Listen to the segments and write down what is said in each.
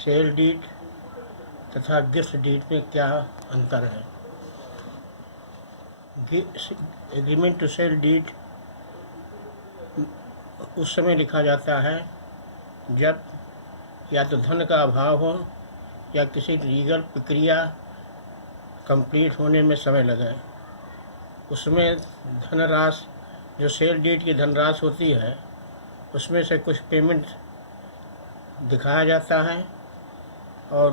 Sale deed तथा gift deed में क्या अंतर है? एग्रीमेंट टू सेल डीड उस समय लिखा जाता है जब या तो धन का अभाव हो या किसी लीगल प्रक्रिया कंप्लीट होने में समय लगे। उसमें धनराशि, जो सेल डीड की धनराशि होती है, उसमें से कुछ पेमेंट दिखाया जाता है और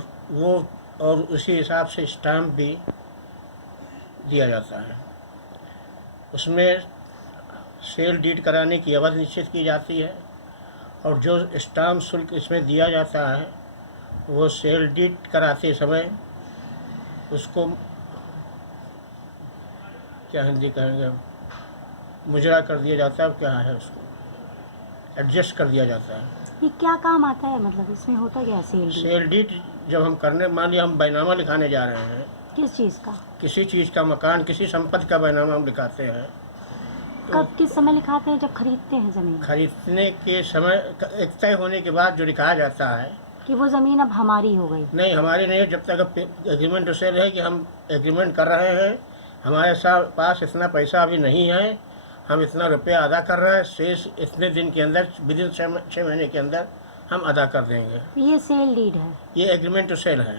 उसी हिसाब से स्टाम्प भी दिया जाता है। उसमें सेल डीड कराने की अवधि निश्चित की जाती है और जो स्टाम्प शुल्क इसमें दिया जाता है वो सेल डीड कराते समय उसको क्या हिंदी कहेंगे, मुजरा कर दिया जाता है, क्या है उसको एडजस्ट कर दिया जाता है। ये क्या काम आता है, मतलब इसमें होता क्या है सेल डीड? सेल डीड जब हम करने, मान लिया हम बैनामा लिखाने जा रहे हैं, किस चीज़ का? किसी चीज़ का, मकान, किसी संपत्ति का बैनामा हम लिखाते हैं। कब, किस समय लिखाते हैं? जब खरीदते हैं ज़मीन? खरीदने के समय एक तय होने के बाद जो लिखाया जाता है कि वो ज़मीन अब हमारी हो गई। नहीं, हमारी नहीं, जब तक एग्रीमेंट उससे रहे कि हम एग्रीमेंट कर रहे हैं, हमारे पास इतना पैसा अभी नहीं है, हम इतना रुपया अदा कर रहे हैं, शेष इतने दिन के अंदर, विद इन 6 महीने के अंदर हम अदा कर देंगे। ये सेल डीड है? ये एग्रीमेंट टू सेल है।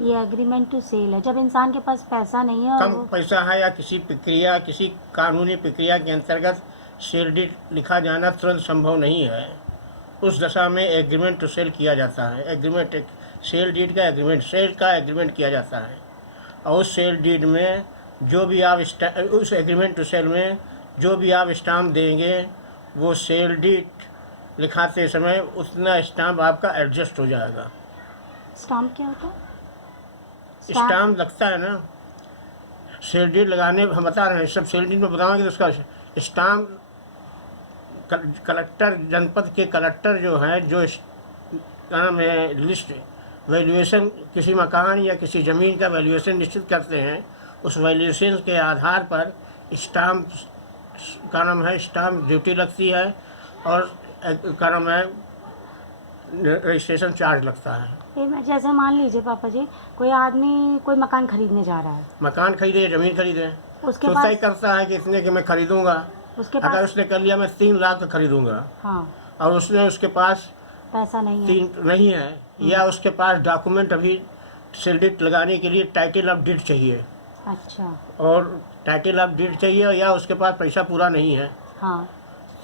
ये एग्रीमेंट टू सेल है जब इंसान के पास पैसा नहीं है, कम पैसा है या किसी प्रक्रिया, किसी कानूनी प्रक्रिया के अंतर्गत सेल डीड लिखा जाना तुरंत संभव नहीं है, उस दशा में एग्रीमेंट टू सेल किया जाता है। एग्रीमेंट, सेल डीड का एग्रीमेंट, सेल का एग्रीमेंट किया जाता है और उस सेल डीड में जो भी आप उस एग्रीमेंट टू सेल में जो भी आप स्टाम्प देंगे वो सेल डीड लिखाते समय उतना स्टाम्प आपका एडजस्ट हो जाएगा। स्टाम्प क्या होता है? स्टाम्प लगता है ना, सेल डीड लगाने, हम बता रहे हैं सब सेल डीड में बताएंगे तो उसका स्टाम्प कलेक्टर, जनपद के कलेक्टर जो हैं, जो नाम है लिस्ट वैल्यूएशन, किसी मकान या किसी ज़मीन का वैल्यूएशन निश्चित करते हैं, उस वैल्यूएशन के आधार पर स्टाम्प का नाम है, स्टाम्प ड्यूटी लगती है और का नाम है रजिस्ट्रेशन चार्ज लगता है। जैसे मान लीजिए पापा जी, कोई आदमी कोई मकान खरीदने जा रहा है, मकान खरीदे, ज़मीन खरीदे, उसके तो पास तय करता है कि इतने कि मैं खरीदूंगा। उसके अगर पास उसने कर लिया मैं 3 लाख का खरीदूंगा, हाँ, और उसने उसके पास पैसा नहीं है, 3 नहीं है, या उसके पास डॉक्यूमेंट अभी सेल डीड लगाने के लिए टाइटल ऑफ डीड चाहिए, अच्छा, और टाइटल ऑफ डीड चाहिए, या उसके पास पैसा पूरा नहीं है, हाँ,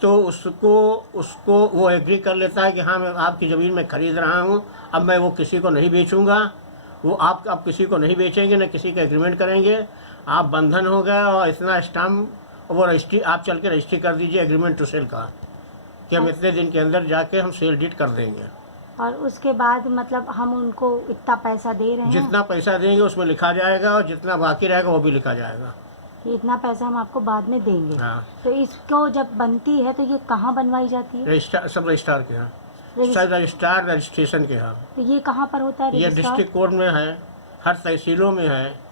तो उसको वो एग्री कर लेता है कि हाँ मैं आपकी ज़मीन में खरीद रहा हूँ, अब मैं वो किसी को नहीं बेचूंगा, वो आप किसी को नहीं बेचेंगे, न किसी का एग्रीमेंट करेंगे, आप बंधन हो गए और इतना स्टाम्प, वो रजिस्ट्री आप चल के रजिस्ट्री कर दीजिए एग्रीमेंट टू सेल का, कि हम इतने दिन के अंदर जाके हम सेल डीड कर देंगे। और उसके बाद मतलब हम उनको इतना पैसा दे रहे हैं, जितना पैसा देंगे उसमें लिखा जाएगा और जितना बाकी रहेगा वो भी लिखा जाएगा कि इतना पैसा हम आपको बाद में देंगे। हाँ। तो इसको जब बनती है तो ये कहाँ बनवाई जाती है? रजिस्ट्रार, सब रजिस्ट्रार के यहाँ, सब रजिस्ट्रार रजिस्ट्रेशन के यहाँ। तो ये कहाँ पर होता है ये रजिस्ट्रार? डिस्ट्रिक्ट कोर्ट में है, हर तहसीलों में है।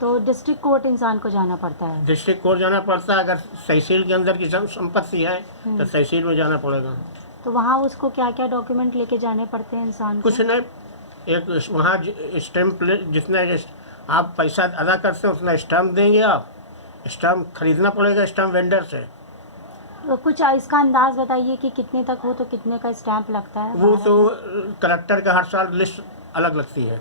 तो डिस्ट्रिक्ट कोर्ट इंसान को जाना पड़ता है? डिस्ट्रिक्ट कोर्ट जाना पड़ता है, अगर तहसील के अंदर की संपत्ति है तो तहसील में जाना पड़ेगा। तो वहाँ उसको क्या क्या डॉक्यूमेंट लेके जाने पड़ते हैं इंसान को? कुछ नहीं, एक वहाँ स्टैम्प, जितना आप पैसा अदा करते हैं उतना स्टाम्प देंगे, आप स्टाम्प खरीदना पड़ेगा स्टाम्प वेंडर से। तो कुछ इसका अंदाज बताइए कि कितने तक हो तो कितने का स्टैंप लगता है? वो तो कलेक्टर का हर साल लिस्ट अलग लगती है,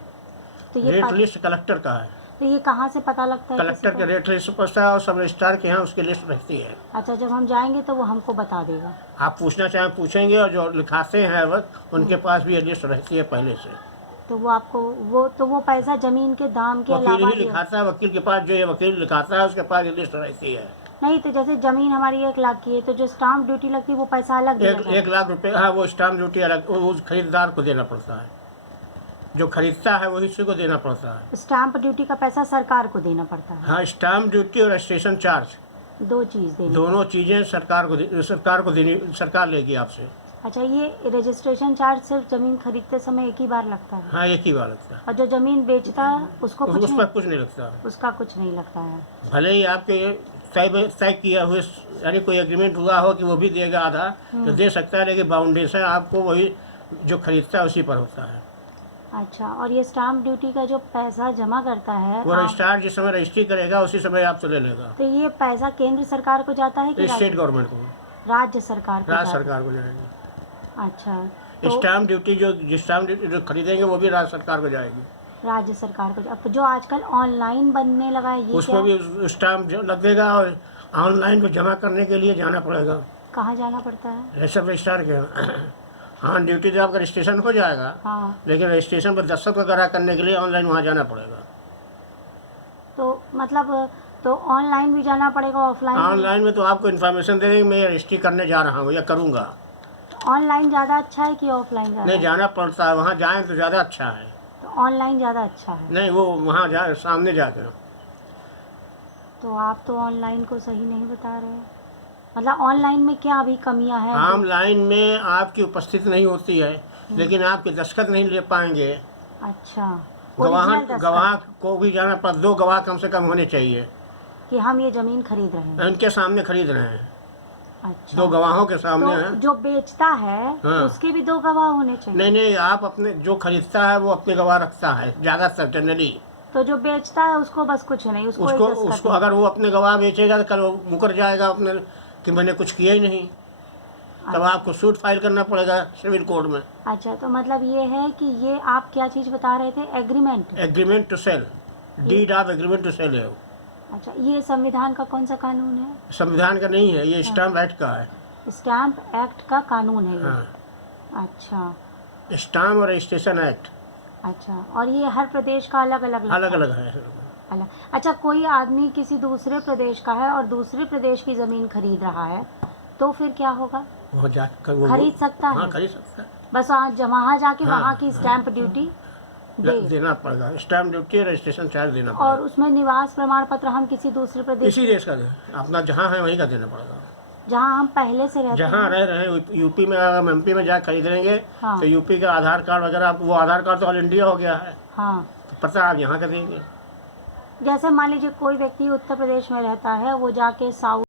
तो ये रेट लिस्ट कलेक्टर का है। तो ये कहाँ से पता लगता है? कलेक्टर के रेट लिस्ट पड़ता है और सब रजिस्ट्रार के यहाँ उसकी लिस्ट रहती है। अच्छा, जब हम जाएंगे तो वो हमको बता देगा? आप पूछना चाहें पूछेंगे, और जो लिखाते हैं वक्त उनके पास भी ये लिस्ट रहती है पहले से। तो वो आपको वो पैसा जमीन के दाम के वकील अलावा ही लिखाता है, वकील के पास जो ये वकील लिखाता है उसके पास ये लिस्ट रहती है। नहीं, तो जैसे जमीन हमारी 1 लाख की है तो जो स्टाम्प ड्यूटी लगती है वो पैसा अलग देना पड़ता है? 1 लाख रुपए, हाँ, वो स्टाम्प ड्यूटी अलग उस खरीदार को देना पड़ता है, जो खरीदता है वही उसी को देना पड़ता है। स्टाम्प ड्यूटी का पैसा सरकार को देना पड़ता है? हाँ, स्टाम्प ड्यूटी और रजिस्ट्रेशन चार्ज, 2 चीज़ देनी? दोनों चीज़ें सरकार को देनी, सरकार लेगी आपसे। अच्छा, ये रजिस्ट्रेशन चार्ज सिर्फ जमीन खरीदते समय एक ही बार लगता है? हाँ, एक ही बार लगता है। और जो जमीन बेचता है उसको उस पर कुछ नहीं लगता, उसका कुछ नहीं लगता है? भले ही आपके तय किया हुए, यानी कोई एग्रीमेंट हुआ हो कि वो भी देगा आधा तो दे सकता है, लेकिन बाउंडेशन आपको वही जो खरीदता है उसी पर होता है। अच्छा, और ये स्टाम्प ड्यूटी का जो पैसा जमा करता है वो रजिस्ट्रार जिस समय रजिस्ट्री करेगा उसी समय आपसे ले लेगा। तो ये पैसा केंद्र सरकार को जाता है कि स्टेट गवर्नमेंट को, राज्य सरकार को राज्य जाता सरकार को जाएगी। है? अच्छा, तो स्टाम्प ड्यूटी जो स्टाम्प ड्यूटी जो खरीदेंगे वो भी राज्य सरकार को जाएगी। राज्य सरकार को अब जो आजकल ऑनलाइन बनने लगा है ये उसको क्या भी स्टाम्प जो लगेगा और ऑनलाइन को जमा करने के लिए जाना पड़ेगा कहाँ जाना पड़ता है? सब रजिस्ट्रार के यहाँ। हाँ, ड्यूटी तो आपका रजिस्ट्रेशन हो जाएगा, हाँ, लेकिन रजिस्ट्रेशन पर दस्तखत वगैरह करने के लिए ऑनलाइन वहाँ जाना पड़ेगा। तो मतलब तो ऑनलाइन भी जाना पड़ेगा, ऑफलाइन भी? ऑनलाइन में तो आपको इन्फॉर्मेशन दे देंगे मैं रजिस्ट्री करने जा रहा हूँ या करूँगा। ऑनलाइन ज़्यादा अच्छा है कि ऑफलाइन ज़्यादा? नहीं, जाना पड़ता है, वहाँ जाएँ तो ज़्यादा अच्छा है। तो ऑनलाइन ज़्यादा अच्छा है। नहीं, वो वहाँ जा सामने जाकर। तो आप तो ऑनलाइन को सही नहीं बता रहे हैं। मतलब ऑनलाइन में क्या अभी कमियां हैं? ऑनलाइन में आपकी उपस्थिति नहीं होती है, लेकिन आपके दस्तखत नहीं ले पाएंगे। अच्छा, गवाह ओरिजिनल दस्तखत गवाह को भी जाना पड़, 2 गवाह कम से कम होने चाहिए। कि हम ये ज़मीन खरीद रहे हैं। इनके सामने खरीद रहे हैं, अच्छा, 2 गवाहों के सामने तो हैं। जो बेचता है हाँ। उसके भी 2 गवाह होने चाहिए? नहीं, आप अपने जो खरीदता है वो अपने गवाह रखता है ज़्यादातर जनरली। तो जो बेचता है उसको बस कुछ नहीं, उसको एक दस्तखत उसको है। अगर वो अपने गवाह बेचेगा तो कल वो मुकर जाएगा अपने कि मैंने कुछ किया ही नहीं, तब आपको सूट फाइल करना पड़ेगा सिविल कोर्ट में। अच्छा, तो मतलब ये है कि ये आप क्या चीज़ बता रहे थे? Agreement? Agreement to sell, deed of agreement to sell है। अच्छा, ये संविधान का कौन सा कानून है? संविधान का नहीं है, ये स्टाम्प एक्ट का है। स्टैम्प एक्ट का कानून है ये? हाँ, अच्छा स्टाम्प और रजिस्ट्रेशन एक्ट अच्छा, और ये हर प्रदेश का अलग अलग अलग अलग है। अलग। अच्छा, कोई आदमी किसी दूसरे प्रदेश का है और दूसरे प्रदेश की ज़मीन खरीद रहा है तो फिर क्या होगा? वो जाकर वो खरीद सकता हाँ, है? खरीद सकता है। बस वहाँ जाके हाँ, वहाँ की स्टैंप ड्यूटी दे, देना पड़ेगा, स्टाम्प ड्यूटी रजिस्ट्रेशन चार्ज देना और पड़ेगा। उसमें निवास प्रमाण पत्र हम किसी दूसरे प्रदेश इसी देश का अपना जहाँ है वहीं का देना पड़ेगा। जहाँ हम पहले से रहते जहाँ हैं। रह रहे हैं यूपी में, अगर हम एमपी में जा खरीदेंगे हाँ। तो यूपी का आधार कार्ड वगैरह, वो आधार कार्ड तो ऑल इंडिया हो गया है, हाँ, तो पता आप यहाँ का देंगे। जैसे मान लीजिए कोई व्यक्ति उत्तर प्रदेश में रहता है, वो जाके साउथ